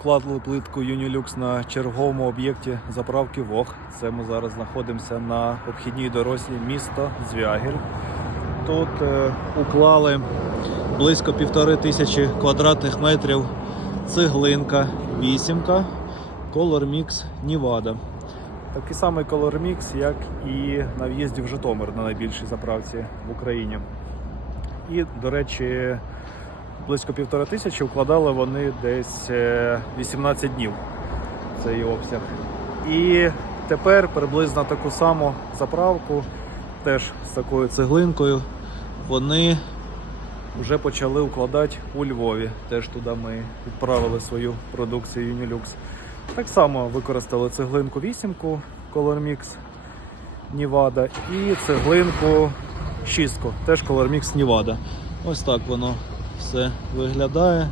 уклали плитку Unilux на черговому об'єкті заправки ВОГ. Це ми зараз знаходимося на обхідній дорозі міста Звягель. Тут е, уклали близько півтори тисячі квадратних метрів цеглинка, вісімка, Color Mix Невада. Такий самий Color Mix, як і на в'їзді в Житомир на найбільшій заправці в Україні. І, до речі, близько півтора тисячі укладали вони десь е, 18 днів цей обсяг. І тепер приблизно таку саму заправку, теж з такою цеглинкою, вони вже почали укладати у Львові. Теж туди ми відправили свою продукцію Unilux. Так само використали цеглинку вісімку Color Mix Невада і цеглинку шістку, теж Color Mix Невада. Ось так воно все виглядає.